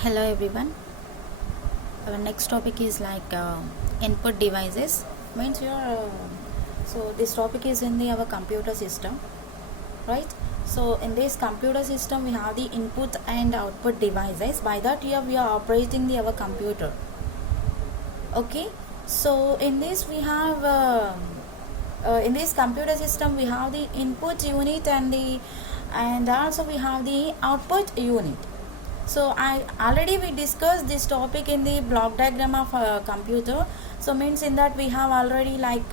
Hello everyone. Our next topic is like input devices. Means your so this topic is in the our computer system, right? So in this computer system we have the input and output devices. By that here we are operating the our computer. Okay. So in this we have in this computer system we have the input unit and also we have the output unit. So I already we discussed this topic in the block diagram of computer. So means in that we have already like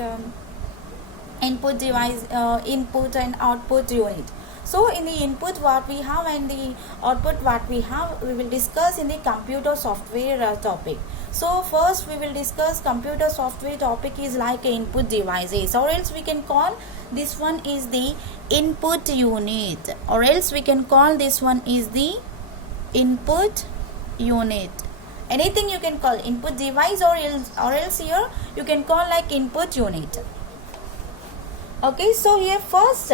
input device, input and output unit. So in the input what we have and the output what we have, we will discuss in the computer software topic. So first we will discuss computer software topic is like input devices, or else we can call this one is the input unit, or else we can call this one is the input unit. Anything you can call input device, or else here you can call like input unit. Okay, so here first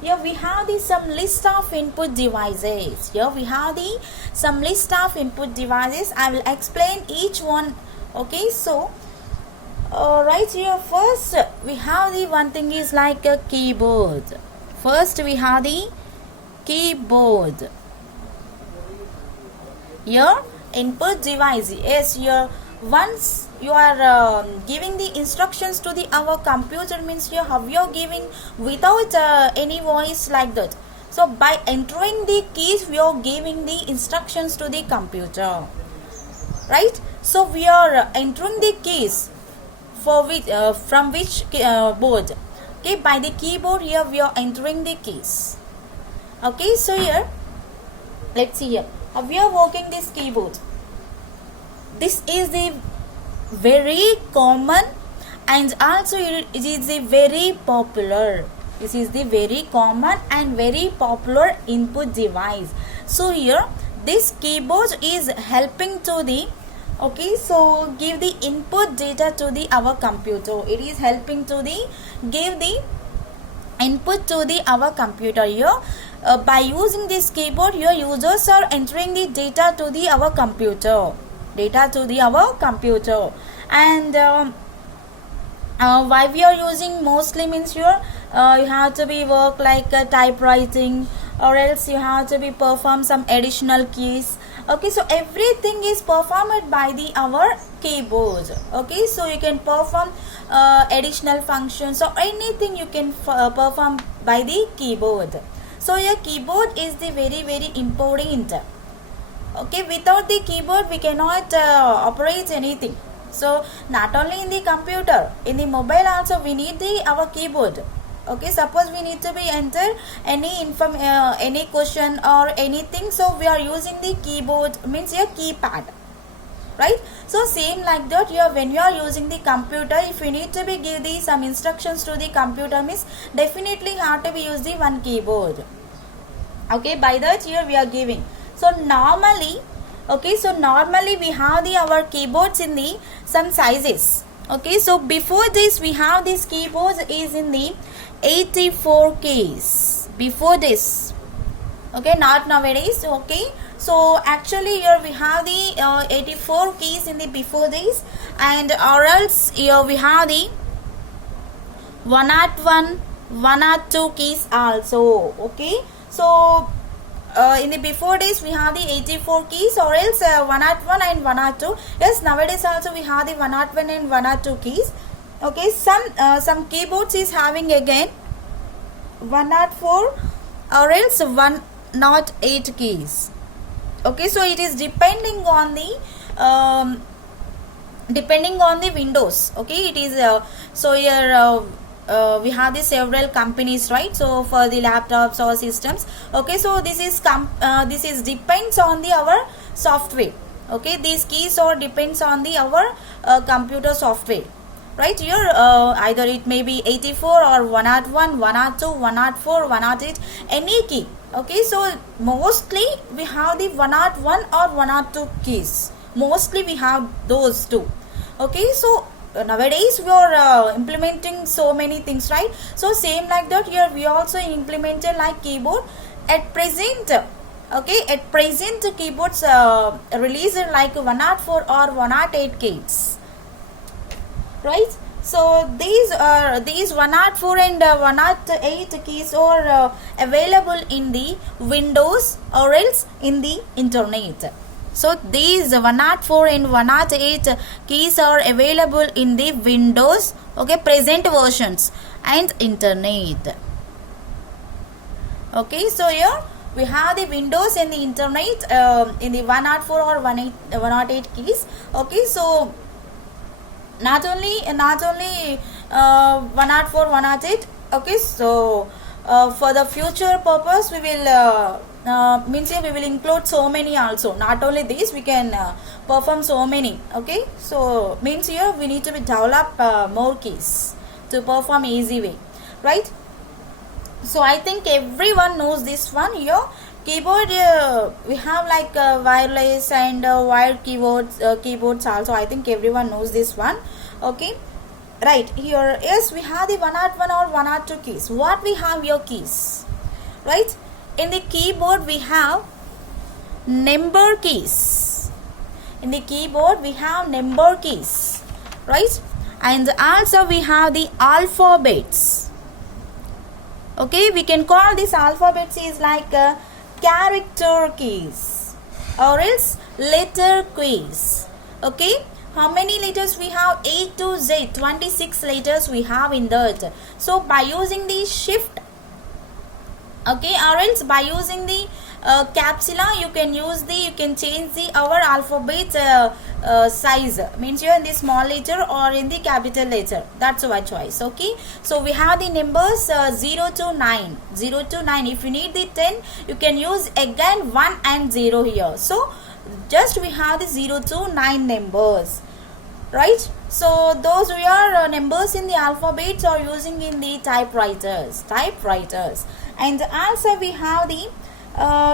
here we have the some list of input devices. Here we have the some list of input devices. I will explain each one. Okay, so right here first we have the one thing is like a keyboard. First we have the keyboard. Your input device is your once you are giving the instructions to the our computer, means you have you're giving without any voice like that. So by entering the keys we are giving the instructions to the computer, right? So we are entering the keys for which from which board. Okay, by the keyboard here we are entering the keys. Okay, so here let's see here how we are working this keyboard. This is the very common and also it is the very popular. This is the very common and very popular input device. So here this keyboard is helping to the so give the input data to the our computer. It is helping to the give the input to the our computer. Here by using this keyboard your users are entering the data to the our computer, and why we are using mostly means here you have to be work like typewriting, or else you have to be perform some additional keys. Okay, so everything is performed by the our keyboard. Okay, so you can perform additional functions or anything you can perform by the keyboard. So your keyboard is the very important. Okay, without the keyboard we cannot operate anything. So not only in the computer, in the mobile also we need the our keyboard. Okay, suppose we need to be enter any question or anything, so we are using the keyboard, means your keypad, right? So same like that here when you are using the computer, if you need to be give the some instructions to the computer, means definitely have to be use the one keyboard. Okay, by that here we are giving. So normally we have the our keyboards in the some sizes. Okay, so before this we have this keyboard is in the 84 keys before this. Okay, not nowadays. Okay, so actually here we have the 84 keys in the before this, and or else here we have the 101, 102 keys also. Okay, so in the before days we have the 84 keys, or else 101 and 102. Yes, nowadays also we have the 101 and 102 keys. Okay, some keyboards is having again 104 or else 108 keys. Okay, so it is depending on the windows. Okay, it is so here we have the several companies, right? So for the laptops or systems. Okay, so this is depends on the our software. Okay, these keys or depends on the our computer software, right? Here either it may be 84 or 101, 102, 104, 108, any key. Okay, so mostly we have the 101 or 102 keys. Mostly we have those two. Okay, so nowadays we are implementing so many things, right? So same like that here we also implemented like keyboard. At present Okay, at present keyboards released like 104 or 108 keys, right? So these 104 and 108 keys are available in the Windows or else in the internet. So these 104 and 108 keys are available in the Windows, okay, present versions and internet. Okay, so here we have the Windows and the internet in the 104 or 108 keys. Okay, so not only 104 108. Okay, so for the future purpose we will means here we will include so many also. Not only this, we can perform so many. Okay, so means here we need to be develop more keys to perform easy way, right? So I think everyone knows this one. Here keyboard we have like wireless and wired keyboards also. I think everyone knows this one. Okay, right, here yes, we have the 101 or 102 keys. What we have here keys, right? In the keyboard we have number keys. In the keyboard we have number keys, right? And also we have the alphabets. Okay, we can call this alphabets is like character keys or else letter keys. Okay, how many letters we have? A to Z, 26 letters we have in that. So by using the shift, okay, or else by using the capsula, you can change the our alphabet size, means you in the small letter or in the capital letter. That's our choice. Okay, so we have the numbers 0 to 9. If you need the 10, you can use again 1 and 0 here. So just we have the 0 to 9 numbers, right? So those we are numbers in the alphabets are using in the typewriters. And also we have the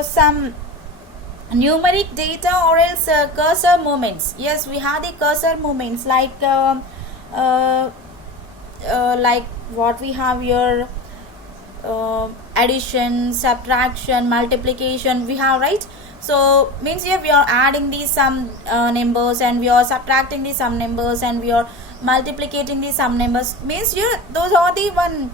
some numeric data or else cursor movements. Yes, we have the cursor movements like what we have here, addition, subtraction, multiplication we have, right? So means here we are adding these some numbers and we are subtracting these some numbers and we are multiplicating these some numbers. Means here those are the one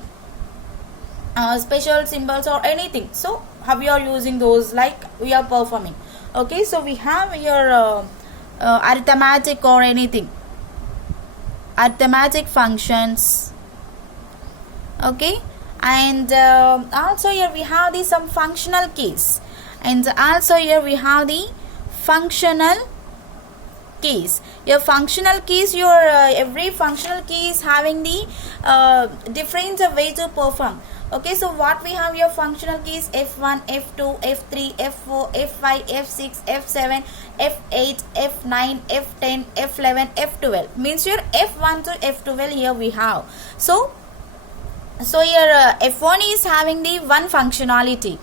special symbols or anything. So how we are using those, like we are performing. Okay, so we have here arithmetic or anything, arithmetic functions. Okay, and also here we have the some functional keys, and also here we have the functional keys. Your functional keys, your every functional key is having the different way to perform. Okay, so what we have here, functional keys F1, F2, F3, F4, F5, F6, F7, F8, F9, F10, F11, F12. Means your F1 to F12 here we have. So here F1 is having the one functionality,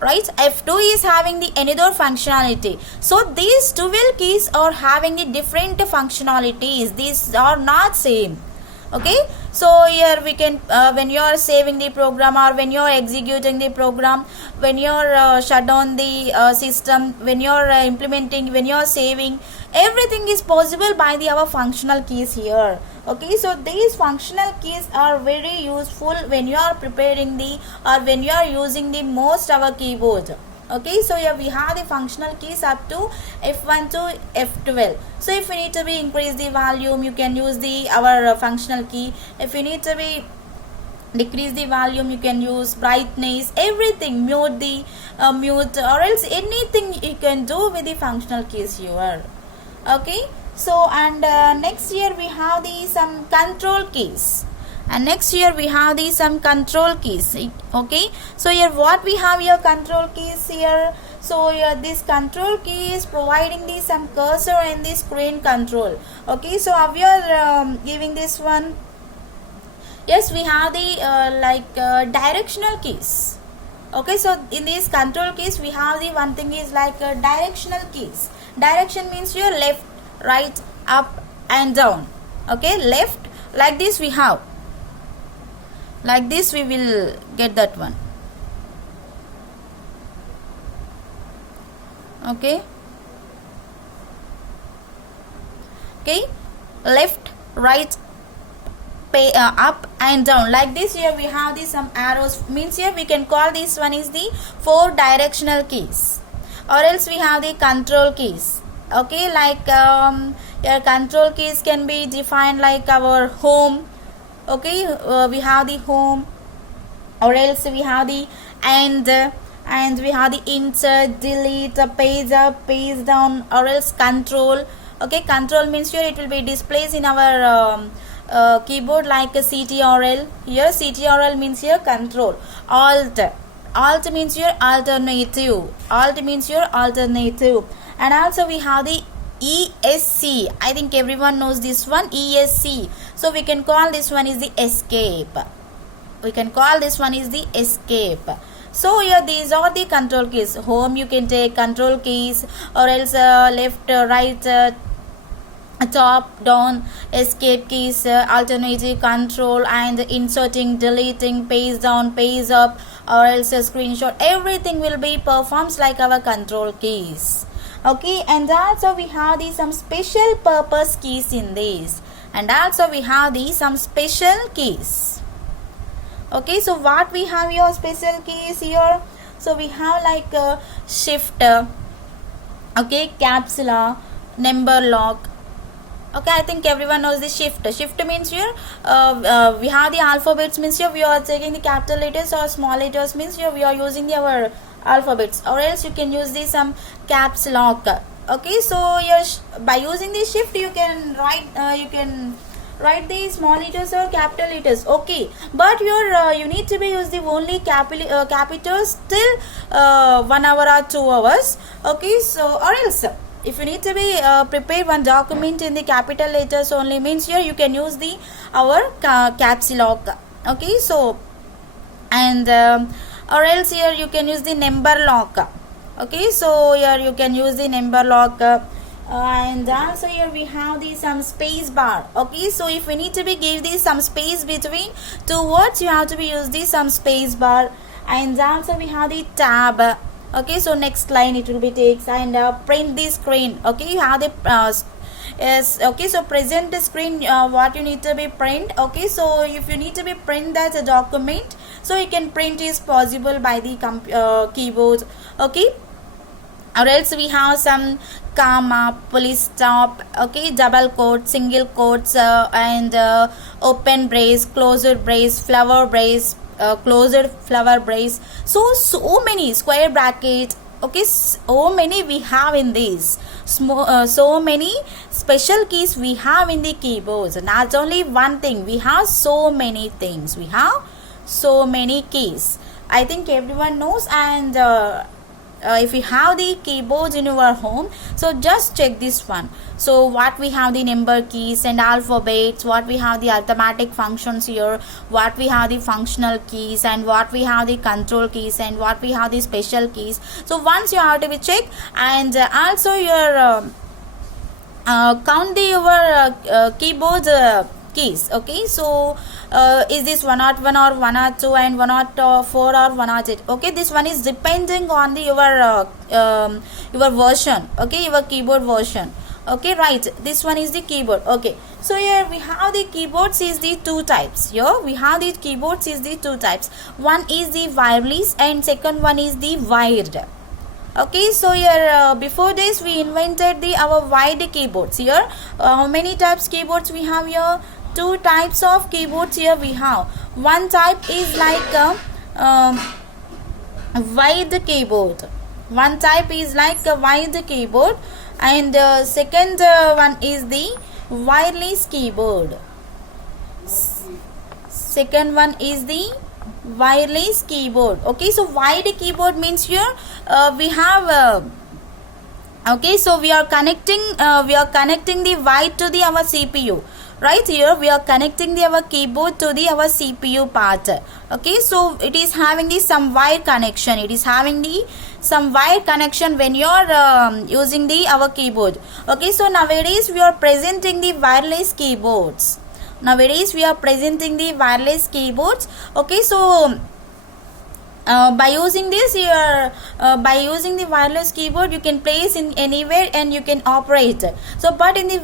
right? F2 is having the another functionality. So these 12 keys are having the different functionalities. These are not same. Okay, so here we can when you are saving the program or when you are executing the program, when you are shut down the system, when you are implementing, when you are saving, everything is possible by the our functional keys here. Okay, so these functional keys are very useful when you are preparing the or when you are using the most our keyboard. Okay, so here we have the functional keys up to F1 to F12. So if you need to be increase the volume, you can use the our functional key. If you need to be decrease the volume, you can use brightness, everything, mute the mute or else anything you can do with the functional keys here. Okay, so and next here we have the some control keys. And next here we have the some control keys. Okay, so here what we have here, control keys here. So here this control key is providing the some cursor and the screen control. Okay, so how we are giving this one? Yes, we have the directional keys. Okay, so in these control keys we have the one thing is like directional keys. Direction means your left, right, up and down. Okay, left, like this we have. Like this we will get that one. Okay, okay, left, right, up and down, like this. Here we have these some arrows, means here we can call this one is the 4 directional keys, or else we have the control keys. Okay, like your control keys can be defined like our home. Okay, we have the home, or else we have the and we have the insert, delete, page up, page down, or else control. Okay, control means here it will be displayed in our keyboard like a CTRL. Here CTRL means here control. Alt means your alternative. Alt means your alternative. And also we have the ESC. I think everyone knows this one, ESC. So we can call this one is the escape. We can call this one is the escape. So here these are the control keys. Home you can take control keys, or else left, right, top, down, escape keys, alternative, control, and inserting, deleting, page down, page up, or else a screenshot. Everything will be performed like our control keys. Okay, and also we have the some special purpose keys in this, and also we have the some special keys. Okay, so what we have your special keys here? So we have like shift, okay, caps lock, number lock. Okay, I think everyone knows the shift. Shift means here we have the alphabets, means here we are taking the capital letters, or small letters means here we are using our alphabets, or else you can use the some caps lock. Okay, so here by using the shift you can write the small letters or capital letters. Okay, but you need to be use the only capitals till 1 hour or 2 hours. Okay, so or else if you need to be prepare one document in the capital letters only, means here you can use the our caps lock. Okay, so and or else here you can use the number lock. Okay, so here you can use the number lock. And also here we have the some space bar. Okay, so if we need to be give this some space between 2 words, you have to be use this some space bar. And also we have the tab. Okay, so next line it will be takes, and print the screen. Okay, you have the yes. Okay, so present the screen, what you need to be print. Okay, so if you need to be print that document, so you can print is possible by the keyboard. Okay, or else we have some comma, full stop, okay, double quote, single quotes, and open brace, closed brace, flower brace, closed flower brace. So many square bracket. Okay, so many we have in these. So many special keys we have in the keyboards. Not only one thing, we have so many things. We have so many keys. I think everyone knows. And if you have the keyboards in your home, so just check this one. So what we have the number keys and alphabets, what we have the arithmetic functions here, what we have the functional keys, and what we have the control keys, and what we have the special keys. So once you have to be checked, and also your count the your keyboard keys. Okay, so is this 101 or 102 and 104 or 108? Okay, this one is depending on the your version. Okay, your keyboard version. Okay, right, this one is the keyboard. Okay, so here we have the keyboards is the 2 types. Here we have the keyboards is the 2 types. One is the wireless and second one is the wired. Okay, so here before this we invented the our wired keyboards. Here how many types keyboards we have here? 2 types of keyboards here we have. One type is like wired keyboard. One type is like a wired keyboard, and second one is the wireless keyboard. Second one is the wireless keyboard. Okay, so wired keyboard means here we have okay, so we are connecting the wire to the our CPU. Right, here we are connecting the our keyboard to the our CPU part. Okay, so it is having the some wire connection. It is having the some wire connection when you are using the our keyboard. Okay, so nowadays we are presenting the wireless keyboards. Nowadays we are presenting the wireless keyboards. Okay, so by using this by using the wireless keyboard, you can place in anywhere and you can operate. So but in the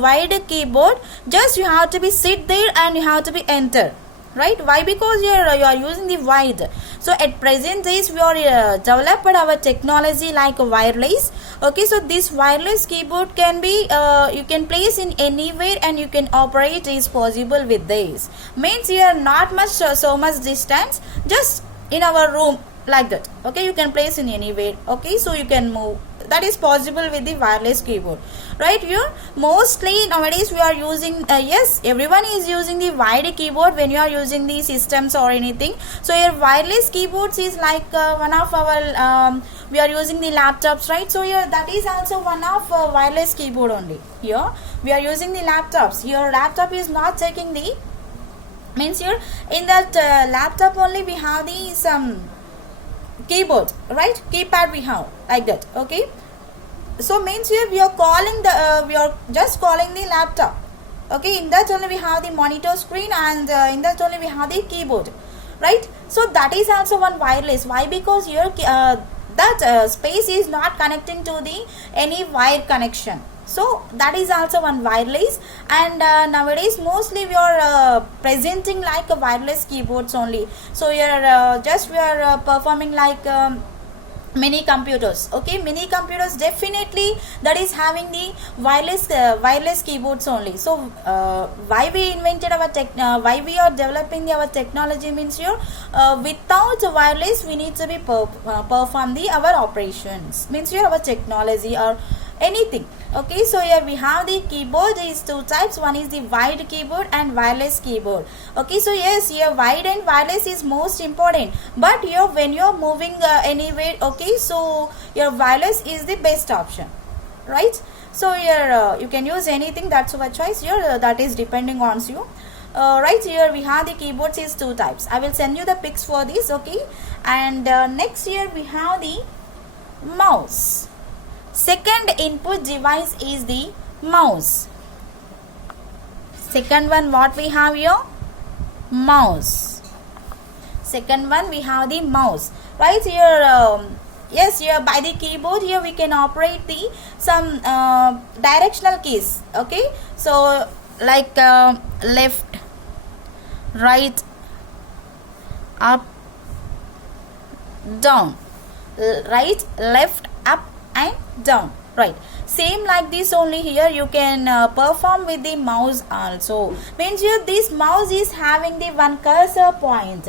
wired keyboard, just you have to be sit there and you have to be enter, right? Why? Because you are using the wide. So at present days we are developed our technology like wireless. Okay, so this wireless keyboard can be you can place in anywhere and you can operate is possible with this. Means you are not much so much distance, just in our room like that. Okay, you can place in anywhere. Okay, so you can move. That is possible with the wireless keyboard, right? Here mostly nowadays we are using yes, everyone is using the wired keyboard when you are using the systems or anything. So here wireless keyboards is like one of our we are using the laptops, right? So here that is also one of wireless keyboard only. Here we are using the laptops. Your laptop is not taking the, means here in that laptop only we have the some keyboard, right? Keypad we have like that. Okay, so means here we are calling the we are just calling the laptop. Okay, in that only we have the monitor screen and in that only we have the keyboard, right? So that is also one wireless. Why? Because here that space is not connecting to the any wire connection. So that is also one wireless. And nowadays mostly we are presenting like a wireless keyboards only. So we are just we are performing like mini computers. Okay, mini computers definitely that is having the wireless keyboards only. So why we invented our why we are developing our technology, means here without wireless we need to be perform the our operations, means here our technology or anything. Okay, so here we have the keyboard is two types. One is the wired keyboard and wireless keyboard. Okay, so yes, here wired and wireless is most important, but here when you are moving anywhere, okay, so your wireless is the best option, right? So here you can use anything, that's your choice. Here that is depending on you. Right, here we have the keyboards is two types. I will send you the pics for this. Okay, and next here we have the mouse. Second input device is the mouse. Second one, what we have here? Mouse. Second one we have the mouse. Right, here yes, here by the keyboard here we can operate the some directional keys. Okay, so like left, right, up, down, right, left, up and down, right? Same like this only here you can perform with the mouse also. Means here this mouse is having the one cursor point.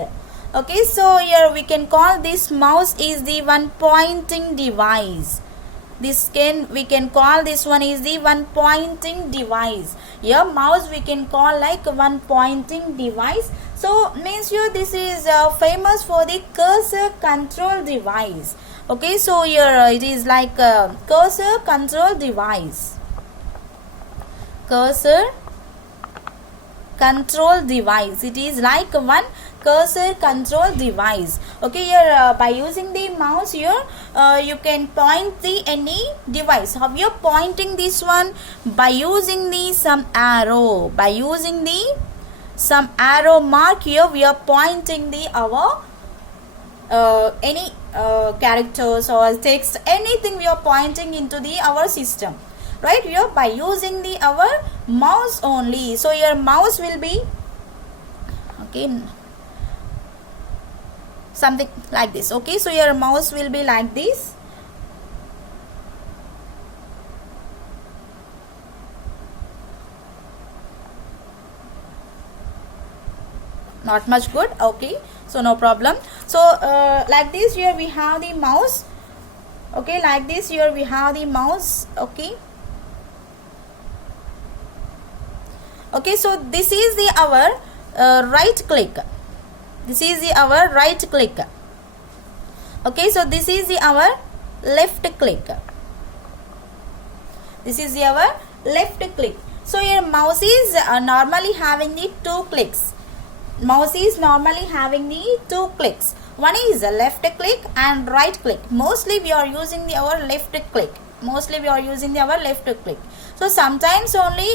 Okay, so here we can call this mouse is the one pointing device. We can call this one is the one pointing device. Here mouse we can call like one pointing device. So means here this is famous for the cursor control device. Okay, so here it is like a cursor control device. Cursor control device. It is like one cursor control device. Okay, here by using the mouse here you can point the any device. How you are pointing this one? By using the some arrow. By using the some arrow mark here we are pointing the our any characters or text, anything we are pointing into the our system, right? Here by using the our mouse only. So your mouse will be okay something like this. Okay, so your mouse will be like this. Not much good. Okay, so no problem. So like this here we have the mouse. Okay, like this here we have the mouse. Okay, okay, so this is the our right click. This is the our right click. Okay, so this is the our left click. This is the our left click. So your mouse is normally having the two clicks. Mouse is normally having the two clicks. One is a left click and right click. Mostly we are using the our left click. Mostly we are using the our left click. So sometimes only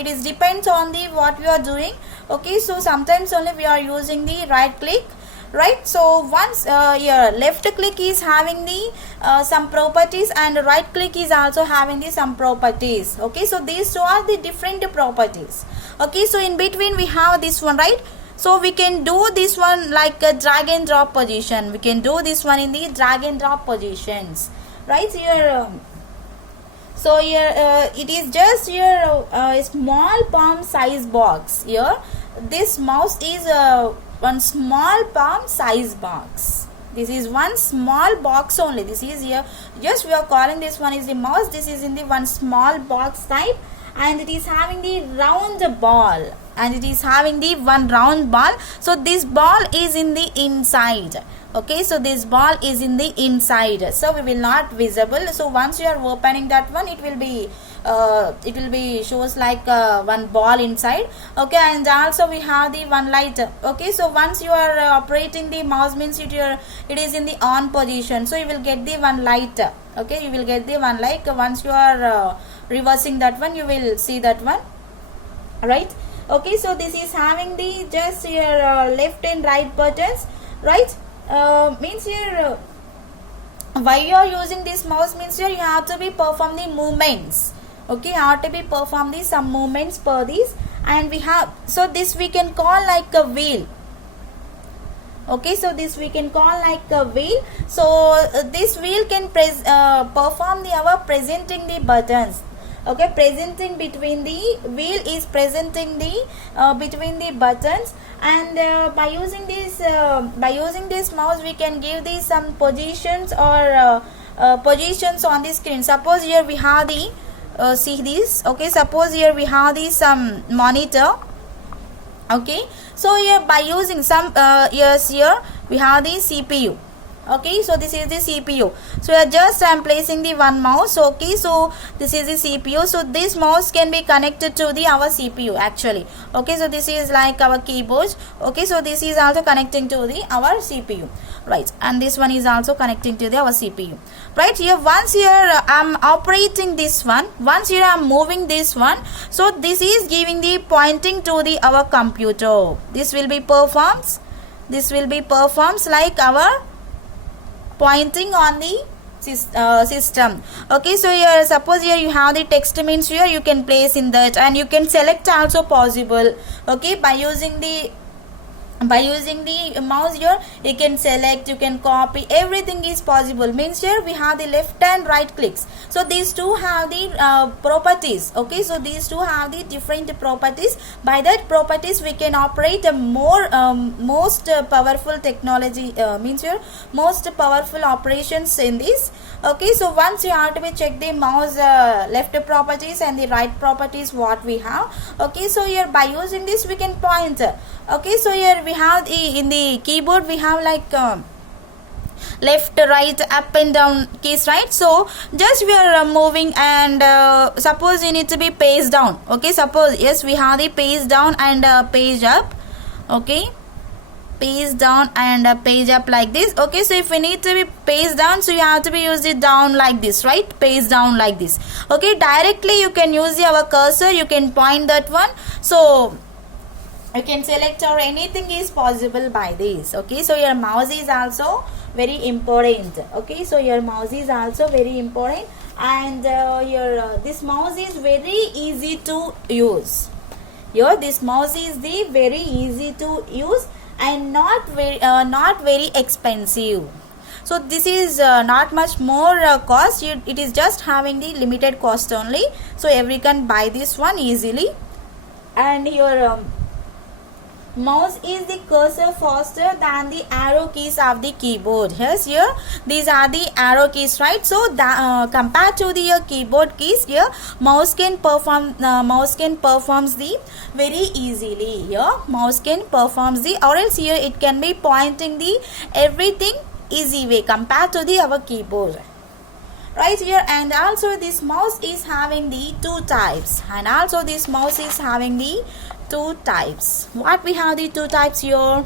it is depends on the what we are doing. Okay, so sometimes only we are using the right click right? So once your left click is having the some properties and right click is also having the some properties. Okay, so these two are the different properties. Okay, so in between we have this one, right? So we can do this one like a drag and drop position. We can do this one in the drag and drop positions, right? Here so here it is just your small palm size box. Here this mouse is one small palm size box. This is one small box only. This is here, just we are calling this one is the mouse. This is in the one small box type, and it is having the round ball, and it is having the one round ball. So this ball is in the inside. Okay, so this ball is in the inside, so we will not visible. So once you are opening that one, it will be shows like one ball inside. Okay, and also we have the one light. Okay, so once you are operating the mouse means it is in the on position, so you will get the one light. Okay, you will get the one light. Once you are reversing that one, you will see that one, right? Okay, so this is having the just your left and right buttons, right? Means here why you are using this mouse means here you have to be perform the movements. Okay, you have to be perform the some movements per this, and we have, so this we can call like a wheel. Okay, so this we can call like a wheel. So this wheel can perform the our presenting the buttons. Okay, presenting between the wheel is presenting the between the buttons, and by using this mouse we can give these some positions or positions on the screen. Suppose here we have the see this. Okay, suppose here we have the some monitor. Okay, so here by using some yes, here we have the CPU. Okay, so this is the CPU. So I am placing the one mouse. Okay, so this is the CPU. So this mouse can be connected to the our CPU actually. Okay, so this is like our keyboard. Okay, so this is also connecting to the our CPU, right? And this one is also connecting to the our CPU, right? Here once here I'm operating this one, once here I'm moving this one, so this is giving the pointing to the our computer. This will be performs like our pointing on the system. Okay, so here suppose here you have the text means here you can place in that, and you can select also possible. Okay, by using the mouse here you can select, you can copy, everything is possible. Means here we have the left and right clicks, so these two have the properties. Okay, so these two have the different properties. By that properties we can operate a more most powerful technology, means here most powerful operations in this. Okay, so once you have to be check the mouse left properties and the right properties what we have. Okay, so here by using this we can point. Okay, so here we have in the keyboard we have like left, right, up and down keys, right? So just we are moving, and suppose you need to be page down. Okay, suppose yes we have the page down and page up. Okay, page down and page up like this. Okay, so if we need to be page down, so you have to be use it down like this, right? Page down like this. Okay, directly you can use our cursor, you can point that one, so you can select or anything is possible by this. Okay, so your mouse is also very important. Okay, so your mouse is also very important, and your this mouse is very easy to use. Here this mouse is the very easy to use and not very expensive. So this is not much more cost. It is just having the limited cost only, so everyone can buy this one easily. And your mouse is the cursor faster than the arrow keys of the keyboard. Yes, here these are the arrow keys, right? So compared to the keyboard keys, here mouse can performs the very easily. Here mouse can performs the, or else here it can be pointing the everything easy way compared to the our keyboard, right here. And also this mouse is having the two types, and also this mouse is having the two types. What we have the two types here?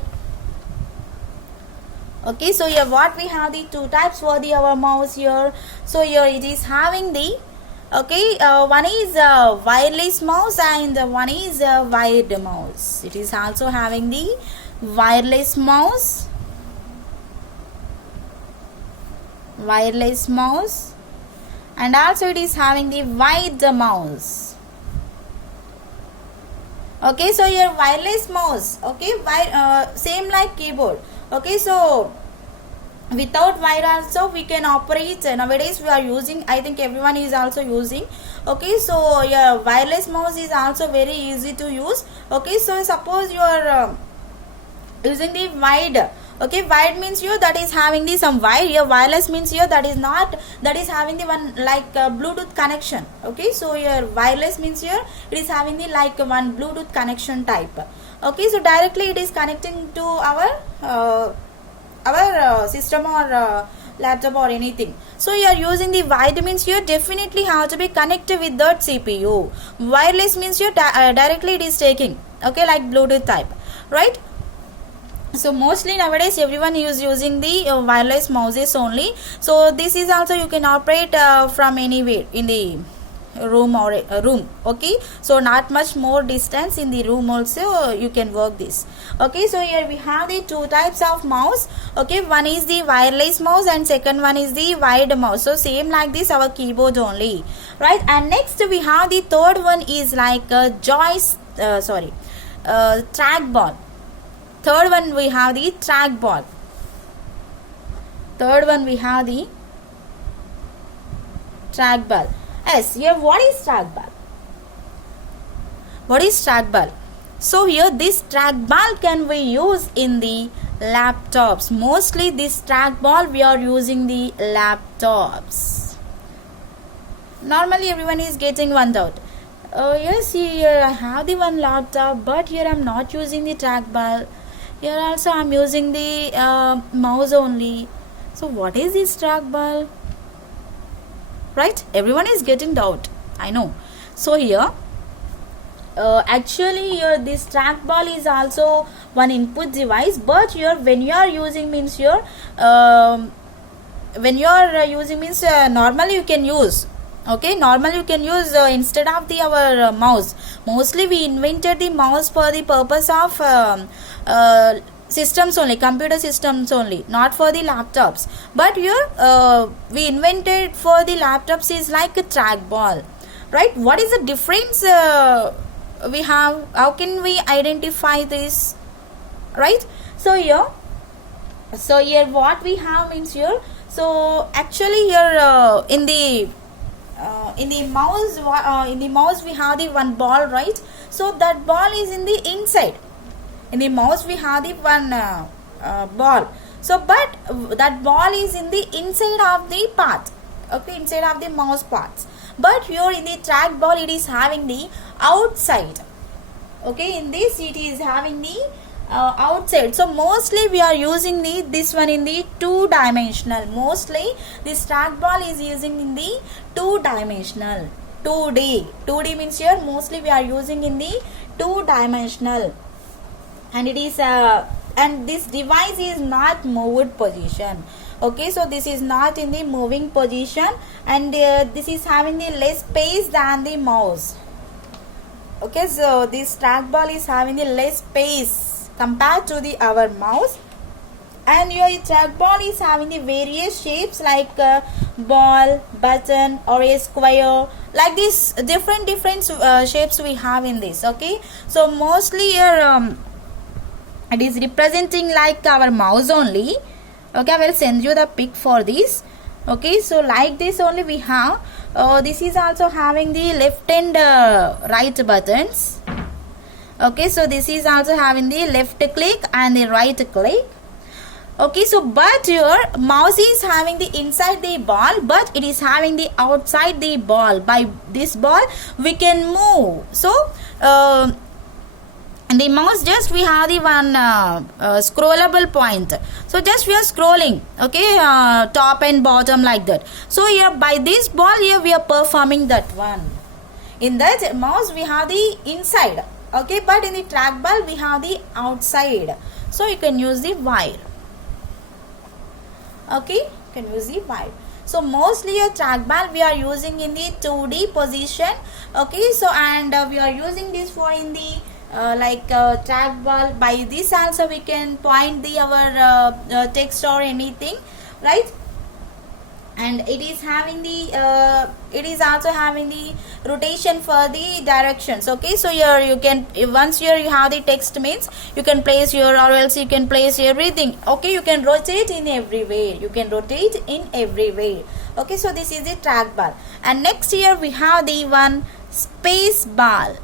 Okay, so here what we have the two types for the our mouse here. So here it is having the one is wireless mouse and one is wired mouse. It is also having the wireless mouse wireless mouse, and also it is having the wired mouse. Okay, so your wireless mouse, okay, same like keyboard. Okay, so without wire also we can operate. Nowadays we are using, I think everyone is also using. Okay, so your wireless mouse is also very easy to use. Okay, so suppose you are using the wired. Okay, wired means you that is having the some wire. Your wireless means you that is not, that is having the one like Bluetooth connection. Okay, so your wireless means here it is having the like one Bluetooth connection type. Okay, so directly it is connecting to our system or laptop or anything. So you are using the wired means you definitely have to be connected with that CPU. Wireless means you directly it is taking, okay, like Bluetooth type, right? So mostly nowadays everyone is using the wireless mouses only. So this is also you can operate from anywhere in the room or room. Okay, so not much more distance in the room also you can work this. Okay, so here we have the two types of mouse. Okay, one is the wireless mouse and second one is the wired mouse. So same like this our keyboard only, right? And next we have the third one is like a trackball. Third one we have the trackball. Third one we have the trackball. Yes, here what is trackball? What is trackball? So here this trackball can be used in the laptops. Mostly this trackball we are using the laptops. Normally everyone is getting one doubt. Yes, here I have the one laptop, but here I am not using the trackball. Here also I am using the mouse only. So what is this trackball? Right? Everyone is getting doubt. I know. So here, actually here this trackball is also one input device, but here when you are using means here, when you are using means normally you can use. Okay, normally you can use instead of the our mouse. Mostly we invented the mouse for the purpose of systems only, computer systems only, not for the laptops. But here we invented for the laptops is like a trackball, right? What is the difference we have? How can we identify this, right? So here what we have means here, so actually here in the mouse we have the one ball, right? So that ball is in the inside. In the mouse we have the one ball. So but that ball is in the inside of the part. Okay, inside of the mouse parts. But here in the trackball it is having the outside. Okay, in this it is having the outside. So mostly we are using this one in the two-dimensional. Mostly this trackball is using in the two-dimensional. 2D means here mostly we are using in the two-dimensional, and it is and this device is not moved position. Okay, so this is not in the moving position, and this is having the less space than the mouse. Okay, so this trackball is having the less space compared to the our mouse, and your trackball is having the various shapes like ball, button, or a square, like this different shapes we have in this. Okay, so mostly here it is representing like our mouse only. Okay, I will send you the pic for this. Okay, so like this only we have. This is also having the left and right buttons. Okay, so this is also having the left click and the right click. Okay, so but your mouse is having the inside the ball, but it is having the outside the ball. By this ball we can move. So the mouse just we have the one scrollable point. So just we are scrolling, okay, top and bottom like that. So here by this ball here we are performing that one. In that mouse we have the inside. Okay, but in the trackball we have the outside. So you can use the wire. Okay, you can use the wire. So mostly a trackball we are using in the 2D position. Okay, so and we are using this for in the trackball. By this also we can point the our text or anything, right? and it is having the it is also having the rotation for the directions. Okay, so here you can, once here you have the text means you can place your, or else you can place everything. Okay, you can rotate in every way, you can rotate in every way. Okay, so this is the trackball. And next here we have the one space bar.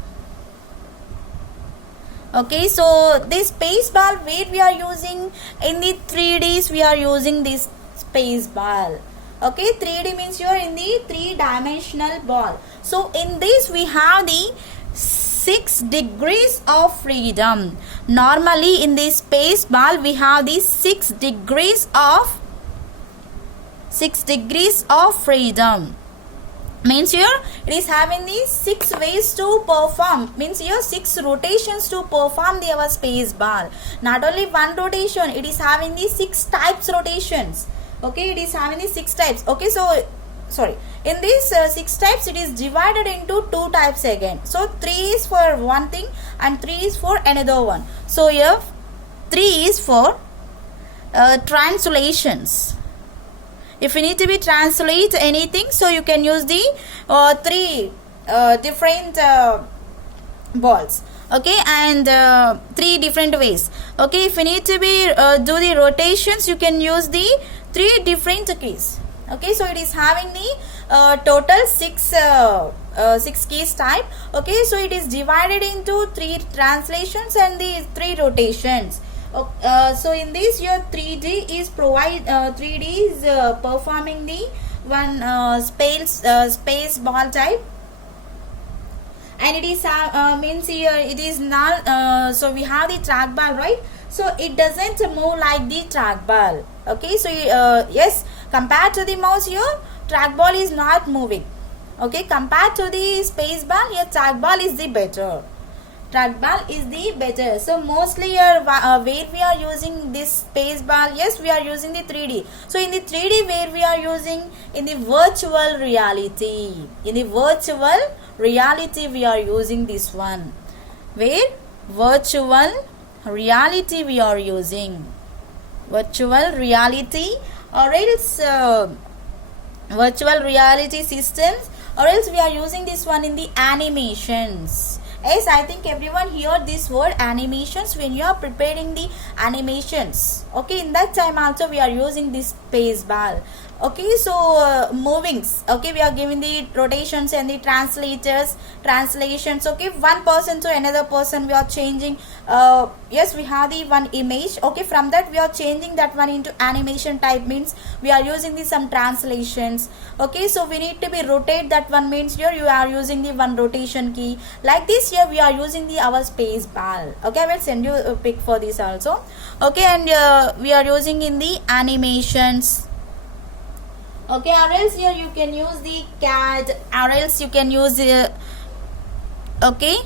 Okay, so this space bar, where we are using in the 3Ds, we are using this space bar. Okay, 3D means you are in the 3-dimensional ball. So in this we have the 6 degrees of freedom. Normally in this space ball we have the 6 degrees of freedom. Means here it is having the 6 ways to perform, means here 6 rotations to perform the our space bar. Not only one rotation, it is having the 6 types rotations. Okay, it is having the 6 types. Okay, so sorry, in these 6 types it is divided into 2 types again. So 3 is for one thing and 3 is for another one. So here 3 is for translations. If you need to be translate anything, so you can use the 3 different balls. Okay, and 3 different ways. Okay, if you need to be do the rotations, you can use the 3 different keys. Okay, so it is having the total 6 keys type. Okay, so it is divided into 3 translations and the 3 rotations. So in this your 3D is performing the one space ball type, and it is means here it is null. So we have the trackball, right? So it doesn't move like the trackball. Okay, so yes, compared to the mouse, your trackball is not moving. Okay, compared to the space ball, your trackball is the better. Trackball is the better. So mostly here where we are using this space ball, yes, we are using the 3D. So in the 3D, where we are using in the virtual reality, in the virtual reality we are using this one, where virtual reality we are using, virtual reality, or else virtual reality systems, or else we are using this one in the animations. Yes, I think everyone hear this word animations when you are preparing the animations. Okay, in that time also we are using this space bar. Okay, so movings. Okay, we are giving the rotations and the translations. Okay, one person to another person we are changing. Yes, we have the one image. Okay, from that we are changing that one into animation type, means we are using the some translations. Okay, so we need to be rotate that one, means here you are using the one rotation key. Like this here we are using the our space bar. Okay, I will send you a pic for this also. Okay, and we are using in the animations. Okay, or else here you can use the CAD, or else you can use the okay.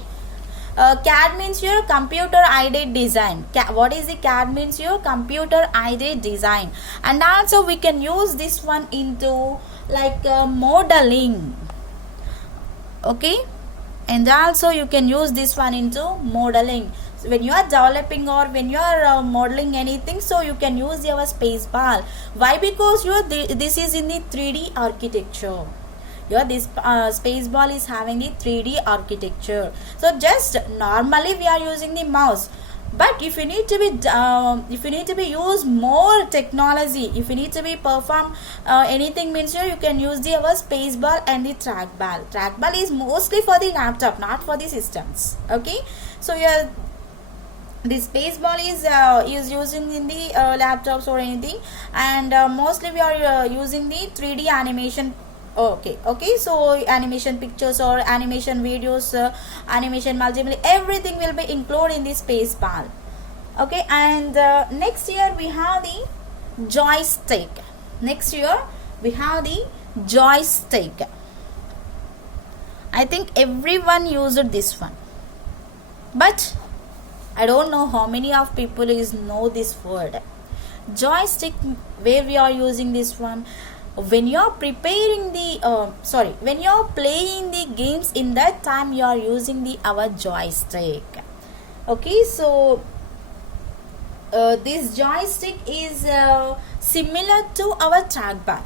CAD means your computer aided design. What is the CAD means? Your computer aided design. And also we can use this one into like modeling. Okay, and also you can use this one into modeling. So when you are developing or when you are modeling anything, so you can use your space bar. Why? Because this is in the 3D architecture. This space ball is having the 3D architecture. So just normally we are using the mouse, but if you need to be use more technology, if you need to be perform anything, means here you can use the our space bar and the trackball. Trackball is mostly for the laptop, not for the systems. Okay, so here the space ball is using in the laptops or anything, and mostly we are using the 3D animation. Okay, so animation pictures or animation videos, animation multimedia, everything will be included in the space bar. Okay, and next here we have the joystick. Next here we have the joystick. I think everyone used this one, but I don't know how many of people know this word joystick, where we are using this one when you are preparing the when you are playing the games. In that time you are using the our joystick. Okay, so this joystick is similar to our trackball.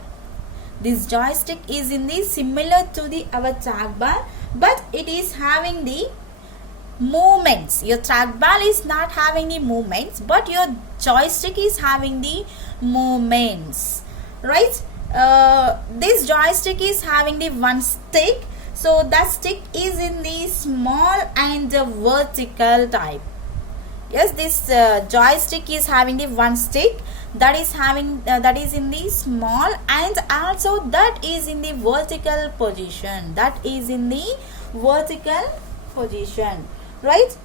This joystick is in the similar to the our trackball, but it is having the movements. Your trackball is not having the movements, but your joystick is having the movements, right? This joystick is having the one stick, so that stick is in the small and vertical type. Yes, this joystick is having the one stick that is having that is in the small, and also that is in the vertical position, that is in the vertical position, right?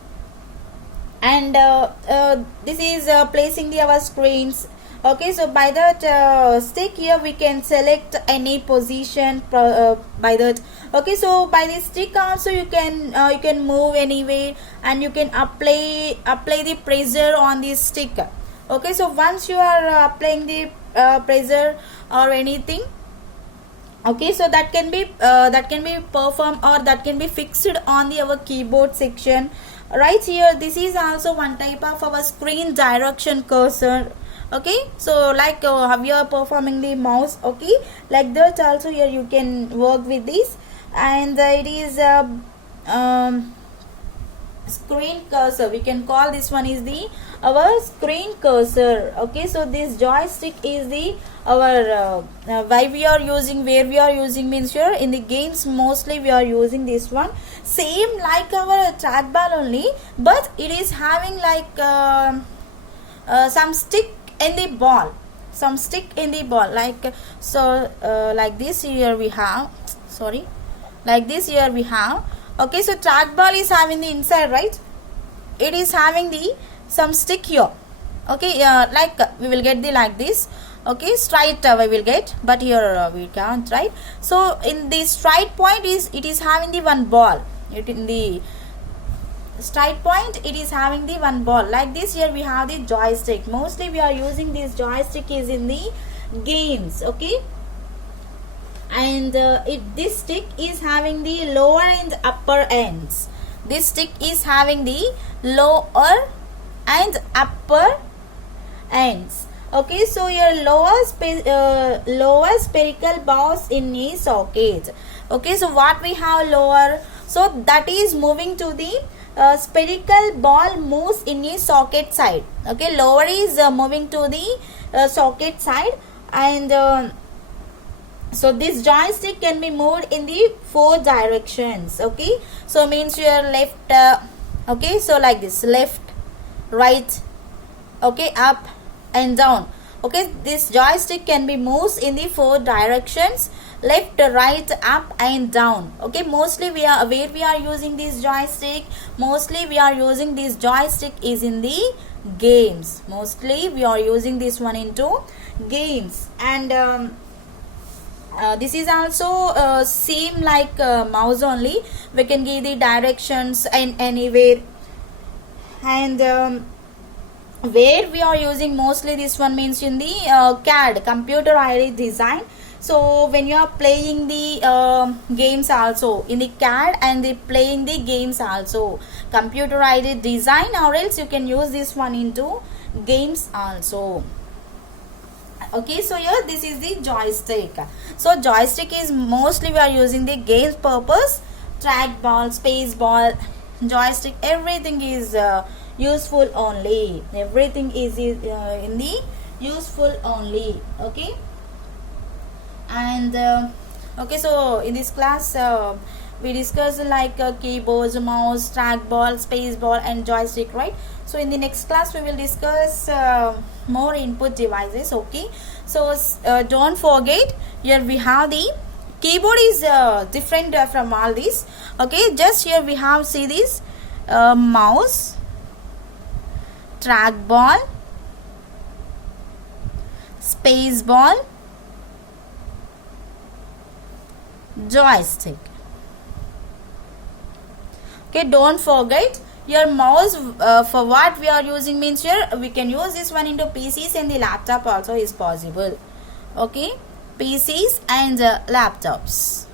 And this is placing the our screens. Okay, so by that stick here we can select any position by that. Okay, so by this stick also you can move anywhere, and you can apply the pressure on this stick. Okay, so once you are applying the pressure or anything, okay, so that can be performed, or that can be fixed on the our keyboard section right here. This is also one type of our screen direction cursor. Okay, so like how you are performing the mouse, okay, like that also here you can work with this. And it is screen cursor, we can call this one is the our screen cursor. Okay, so this joystick is the our why we are using, where we are using means here in the games mostly we are using this one, same like our trackball only, but it is having like some stick in the ball, some stick in the ball, like so like this here we have, sorry, like this here we have. Okay, so trackball is having the inside, right? It is having the some stick here. Okay, like we will get the like this. Okay, straight we will get, but here we can't, right? So in the straight point is it is having the one ball. It in the straight point it is having the one ball. Like this here we have the joystick. Mostly we are using this joystick is in the games. Okay, and this stick is having the lower and upper ends. This stick is having the lower and upper ends. Okay, so your lower spherical balls in a socket. Okay, so what we have lower, so that is moving to the spherical ball moves in a socket side. Okay, lower is moving to the socket side, and so this joystick can be moved in the 4 directions. Okay, so means your left, okay, so like this, left, right, okay, up and down. Okay, this joystick can be moved in the 4 directions, left, right, up and down. Okay, mostly we are where we are using this joystick, mostly we are using this joystick is in the games. Mostly we are using this one into games. And this is also same like mouse only, we can give the directions and anywhere. And where we are using mostly this one means in the CAD, computer aided design. So when you are playing the games also in the CAD, and the playing the games also computer aided design, or else you can use this one into games also. Okay, so here this is the joystick. So joystick is mostly we are using the games purpose, trackball, space ball, joystick, everything is useful only, everything is in the useful only. Okay, and okay, so in this class we discussed like keyboards, mouse, trackball, space ball and joystick, right? So in the next class we will discuss more input devices. Okay, so don't forget, here we have the keyboard is different from all these. Okay, just here we have, see this mouse, trackball, space ball, joystick. Okay, don't forget your mouse for what we are using means here we can use this one into PCs and the laptop also is possible. Okay, PCs and laptops.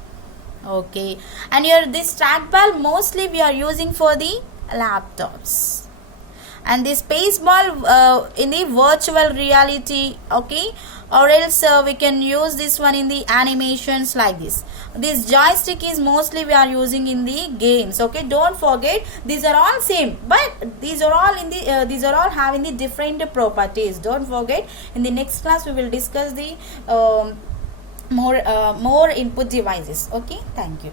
Okay, and here this trackball mostly we are using for the laptops, and the space ball in the virtual reality. Okay, or else we can use this one in the animations like this. This joystick is mostly we are using in the games. Okay, don't forget these are all same, but these are all in the these are all having the different properties. Don't forget, in the next class we will discuss the more input devices. Okay, thank you.